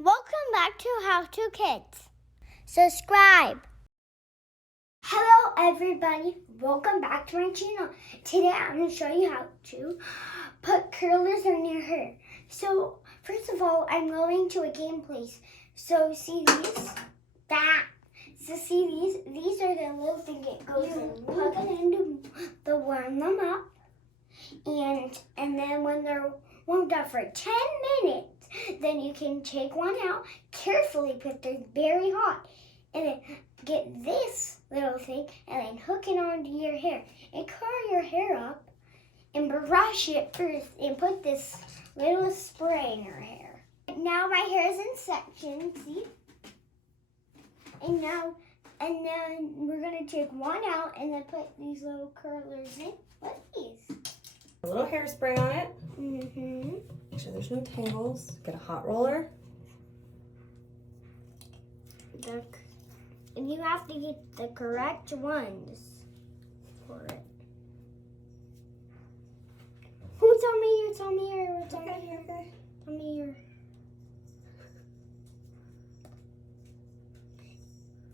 Welcome back to How To Kids. Subscribe. Hello everybody, welcome back to my channel. Today I'm going to show you how to put curlers on your hair. So first of all, I'm going to a game place. So see these? These are the little thing it goes in. Plug it in to warm them up. And then when they're warmed up for 10 minutes, then you can take one out, carefully put them very hot, and then get this little thing and then hook it onto your hair and curl your hair up and brush it first and put this little spray in your hair. Now my hair is in sections, see? And then we're gonna take one out and then put these little curlers in. What are these? A little hairspray on it. Mm-hmm. Make sure there's no tangles. Get a hot roller. And you have to get the correct ones for it. Who told me you told me here? Who told me here? Okay. Tell me here.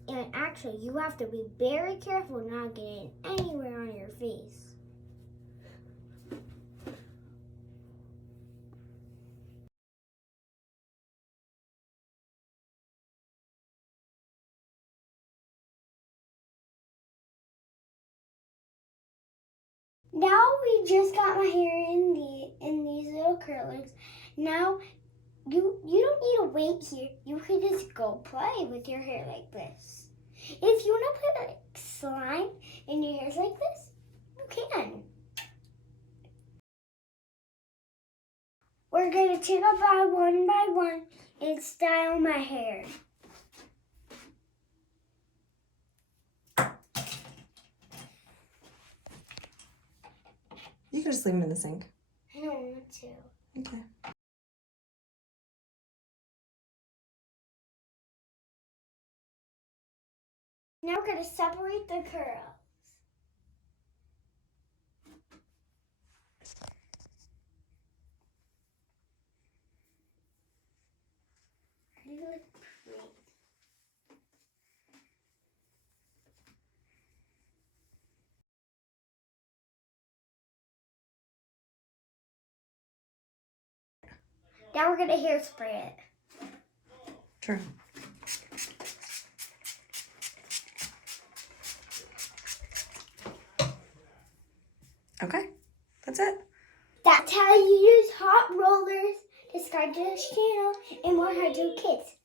And actually, you have to be very careful not getting anywhere on your face. Now we just got my hair in these little curlers. Now you don't need to wait here. You can just go play with your hair like this. If you want to put like slime in your hair like this, you can. We're gonna take it by one and style my hair. You can just leave them in the sink. I don't want to. Okay. Now we're gonna separate the curls. They look pretty. Now we're gonna hairspray it. Sure. Okay, that's it. That's how you use hot rollers. Subscribe to this channel and more How To Kids.